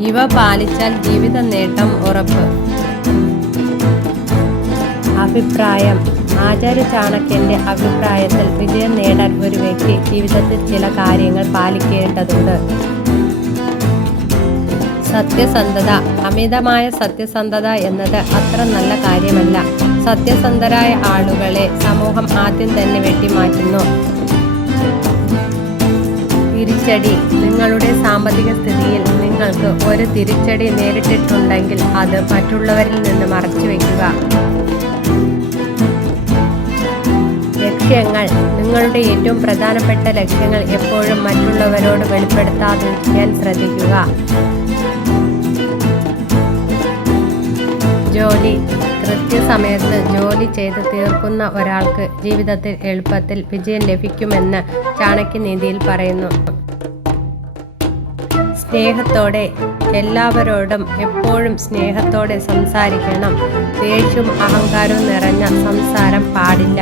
ഇവ പാലിച്ചാൽ ജീവിത നേട്ടം ഉറപ്പ്. അഭിപ്രായം. ആചാര്യ ചാണക്യന്റെ അഭിപ്രായത്തിൽ വിജയം നേടാൻ ഒരു വ്യക്തി ജീവിതത്തിൽ ചില കാര്യങ്ങൾ പാലിക്കേണ്ടതുണ്ട്. സത്യസന്ധത. അമിതമായ സത്യസന്ധത എന്നത് അത്ര നല്ല കാര്യമല്ല. സത്യസന്ധരായ ആളുകളെ സമൂഹം ആദ്യം തന്നെ വെട്ടിമാറ്റുന്നു. തിരിച്ചടി. നിങ്ങളുടെ സാമ്പത്തിക സ്ഥിതിയിൽ നിങ്ങൾക്ക് ഒരു തിരിച്ചടി നേരിട്ടിട്ടുണ്ടെങ്കിൽ അത് മറ്റുള്ളവരിൽ നിന്ന് മറച്ചു വയ്ക്കുക ലക്ഷ്യങ്ങൾ. നിങ്ങളുടെ ഏറ്റവും പ്രധാനപ്പെട്ട ലക്ഷ്യങ്ങൾ എപ്പോഴും മറ്റുള്ളവരോട് വെളിപ്പെടുത്താതിരിക്കാൻ ശ്രദ്ധിക്കുക. ജോലി. കൃത്യസമയത്ത് ജോലി ചെയ്ത് തീർക്കുന്ന ഒരാൾക്ക് ജീവിതത്തിൽ എളുപ്പത്തിൽ വിജയം ലഭിക്കുമെന്ന് ചാണക്യനീതിയിൽ പറയുന്നു. സ്നേഹത്തോടെ എല്ലാവരോടും എപ്പോഴും സ്നേഹത്തോടെ സംസാരിക്കണം. ദേഷ്യവും അഹങ്കാരവും നിറഞ്ഞ സംസാരം പാടില്ല.